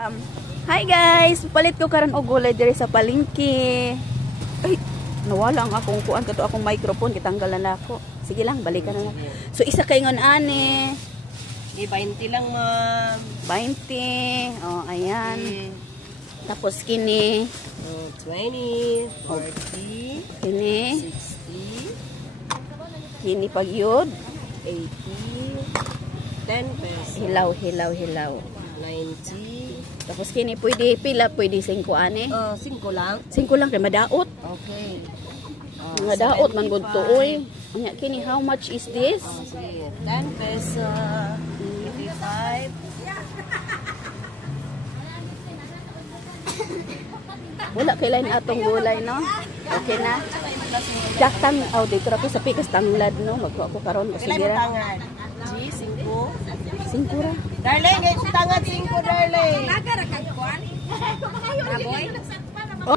Hi guys, palit ko karon og gulay diri sa palengke. Ay, nawala ang akong kuan kato akong microphone gitanggalan nako. Sige lang, balikan na lang. So isa kay ngon ani. 20 lang, ma'am. 20. Oh, ayan. Okay. Tapos kini, 20, 40, kini, 60, kini pagyud. 80, 10 pesos. Hilaw, hilaw, hilaw. 90. Tapos kini pwede pila, pwede 5 ani. 5 lang. 5 lang kay madaot. Okay. Mga daot man gud to oy. Anya kini, how much is this? Sige. 10 peso. 85. Wala kailan atong gulay, no? Okay na. Jaktang aw dito ra ko sa pikas tanglad, no? Magkuha ko karon kasi Kailan mo dira. tangan? G, 5. 5 ra. Darling, tangan 5, darling. Oh,